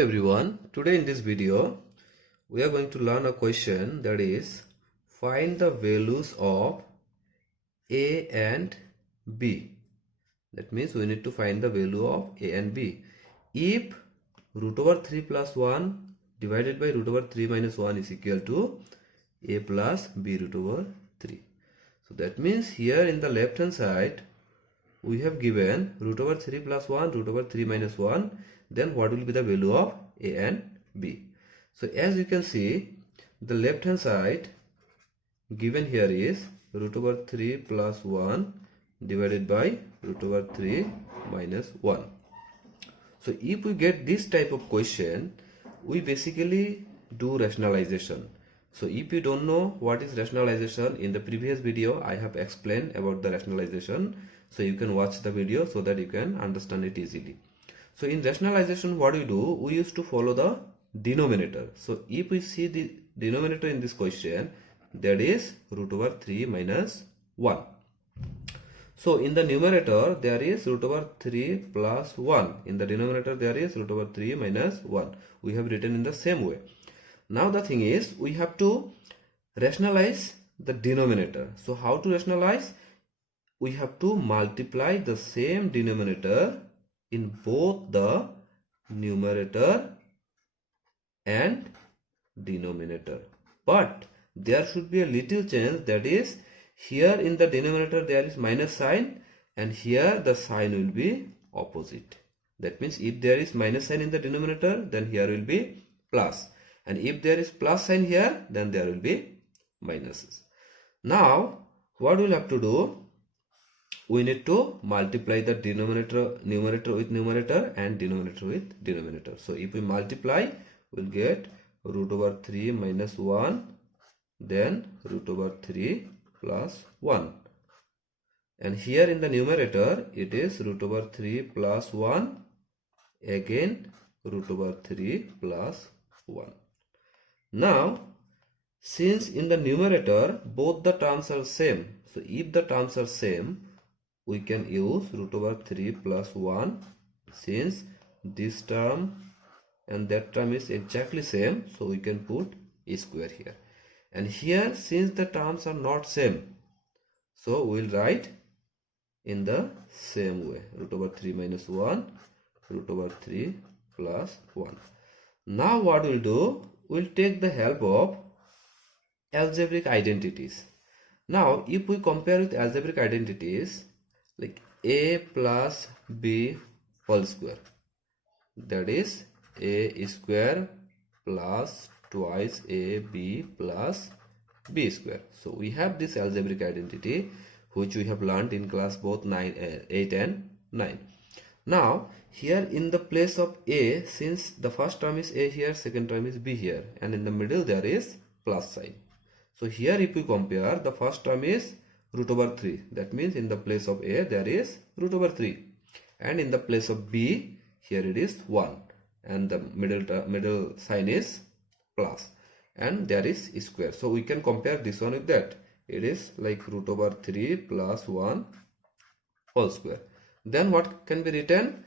everyone, today in this video we are going to learn a question, that is find the values of a and b. That means we need to find the value of a and b. If root over 3 plus 1 divided by root over 3 minus 1 is equal to a plus b root over 3. So that means here in the left hand side we have given root over 3 plus 1, root over 3 minus 1. Then what will be the value of a and b? So as you can see, the left hand side given here is root over 3 plus 1 divided by root over 3 minus 1. So if we get this type of question, we basically do rationalization. So if you don't know what is rationalization, in the previous video I have explained about the rationalization. So you can watch the video so that you can understand it easily. So in rationalization, what we do, we used to follow the denominator. So if we see the denominator in this question, that is root over 3 minus 1. So in the numerator there is root over 3 plus 1. In the denominator there is root over 3 minus 1. We have written in the same way. Now the thing is, we have to rationalize the denominator. So how to rationalize? We have to multiply the same denominator in both the numerator and denominator. But there should be a little change, that is here in the denominator there is minus sign and here the sign will be opposite. That means if there is minus sign in the denominator, then here will be plus, and if there is plus sign here, then there will be minuses. Now what we'll have to do, we need to multiply the numerator with numerator and denominator with denominator. So if we multiply, we'll get root over 3 minus 1, then root over 3 plus 1. And here in the numerator, it is root over 3 plus 1, again root over 3 plus 1. Now, since in the numerator, both the terms are same. So if the terms are same, we can use root over 3 plus 1, since this term and that term is exactly same, so we can put a square here. And here, since the terms are not same, so we will write in the same way, root over 3 minus 1, root over 3 plus 1. Now what we'll do, we'll take the help of algebraic identities. Now if we compare with algebraic identities, like a plus b whole square, that is a square plus twice ab plus b square. So we have this algebraic identity which we have learned in class both 8 and 9. Now here in the place of a, since the first term is a here, second term is b here, and in the middle there is plus sign. So here if we compare, the first term is root over 3. That means in the place of a there is root over 3, and in the place of b here it is 1, and the middle sign is plus, and there is square. So we can compare this one with that. It is like root over 3 plus 1 whole square. Then what can be written?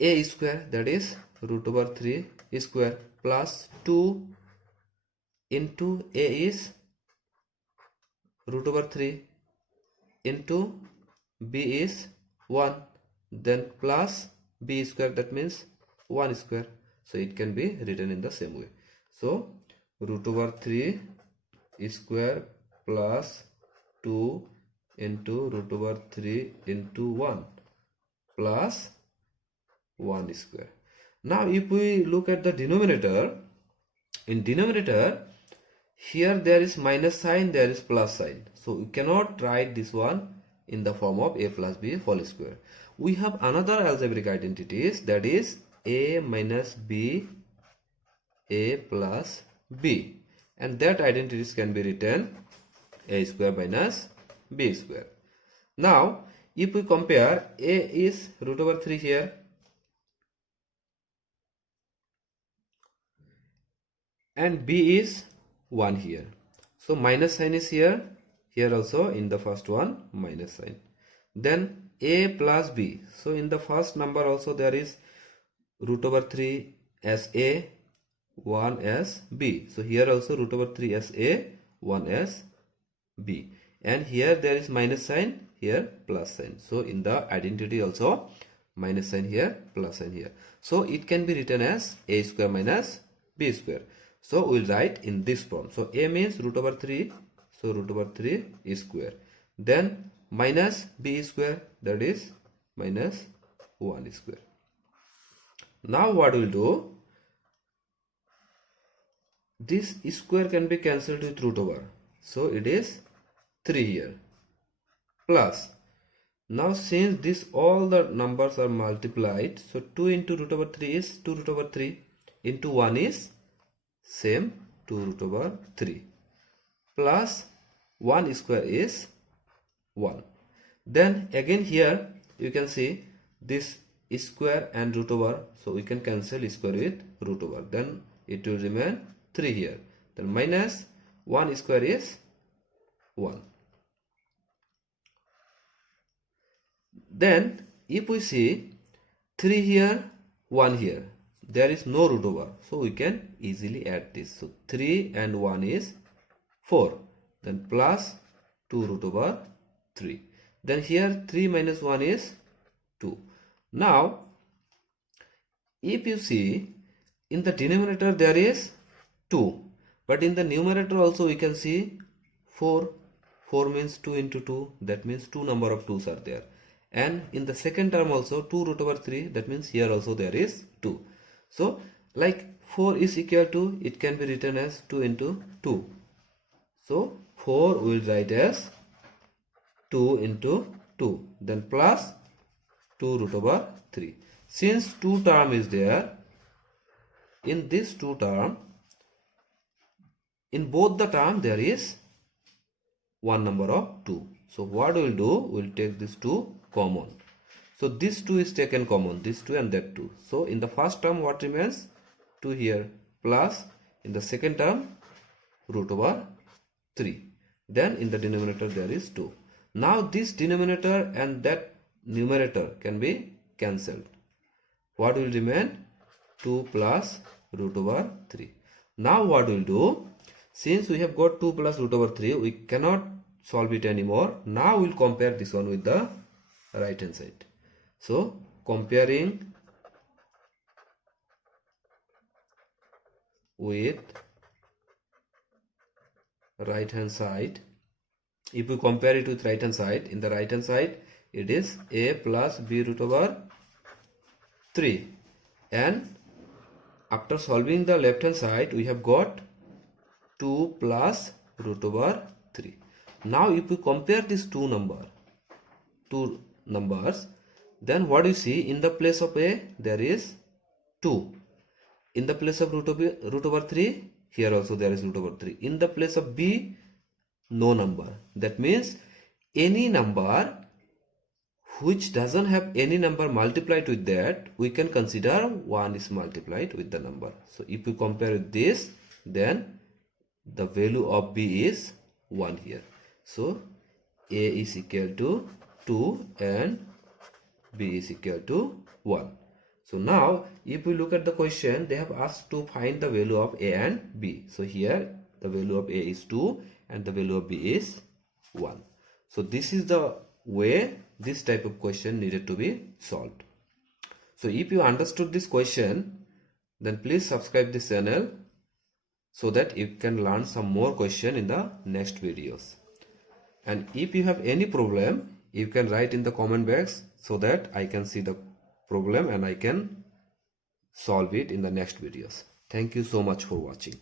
A square, that is root over 3 square, plus 2 into a is root over 3 into b is 1, then plus b square, that means 1 square. So it can be written in the same way. So root over 3 square plus 2 into root over 3 into 1 plus 1 square. Now if we look at the denominator, in denominator here there is minus sign, there is plus sign. So we cannot write this one in the form of a plus b whole square. We have another algebraic identities, that is a minus b, a plus b, and that identities can be written a square minus b square. Now if we compare, a is root over 3 here, and b is 1 here. So minus sign is here also in the first one minus sign. Then a plus b. So in the first number also there is root over 3 as A, 1 as B. So here also root over 3 as A, 1 as B. And here there is minus sign, here plus sign. So in the identity also minus sign here, plus sign here. So it can be written as A square minus B square. So we'll write in this form. So A means root over 3. So root over 3 is square. Then minus B square, that is minus 1 square. Now what we'll do, this square can be cancelled with root over. So it is 3 here. Plus, now since this all the numbers are multiplied, so 2 into root over 3 is 2 root over 3 into 1 is same 2 root over 3 plus 1 square is 1. Then again here you can see this square and root over, so we can cancel square with root over, then it will remain 3 here. Then minus 1 square is 1. Then if we see 3 here, 1 here, there is no root over, so we can easily add this. So 3 and 1 is 4, then plus 2 root over 3. Then here 3 minus 1 is 2. Now if you see in the denominator there is 2, but in the numerator also we can see 4. 4 means 2 into 2, that means 2 number of 2's are there. And in the second term also 2 root over 3, that means here also there is 2. So like 4 is equal to, it can be written as 2 into 2. So 4 we will write as 2 into 2, then plus 2 root over 3. Since 2 term is there, in this 2 term, in both the term there is one number of 2. So what we will do, we will take this 2 common. So this 2 is taken common, this 2 and that 2. So in the first term what remains? 2 here plus in the second term root over 3. Then in the denominator there is 2. Now this denominator and that numerator can be cancelled. What will remain? 2 plus root over 3. Now what we will do? Since we have got 2 plus root over 3, we cannot solve it anymore. Now we will compare this one with the right hand side. So comparing with right hand side, if we compare it with right hand side, in the right hand side it is A plus B root over 3, and after solving the left hand side we have got 2 plus root over 3. Now if we compare these two numbers, then what you see, in the place of A there is 2, in the place of root over 3, here also there is root over 3, in the place of B no number. That means any number which doesn't have any number multiplied with that, we can consider 1 is multiplied with the number. So if we compare with this, then the value of B is 1 here. So A is equal to 2 and B is equal to 1. So now if we look at the question, they have asked to find the value of A and B. So here the value of A is 2 and the value of B is 1. So this is the way this type of question needed to be solved. So if you understood this question, then please subscribe this channel so that you can learn some more question in the next videos. And if you have any problem, you can write in the comment box so that I can see the problem and I can solve it in the next videos. Thank you so much for watching.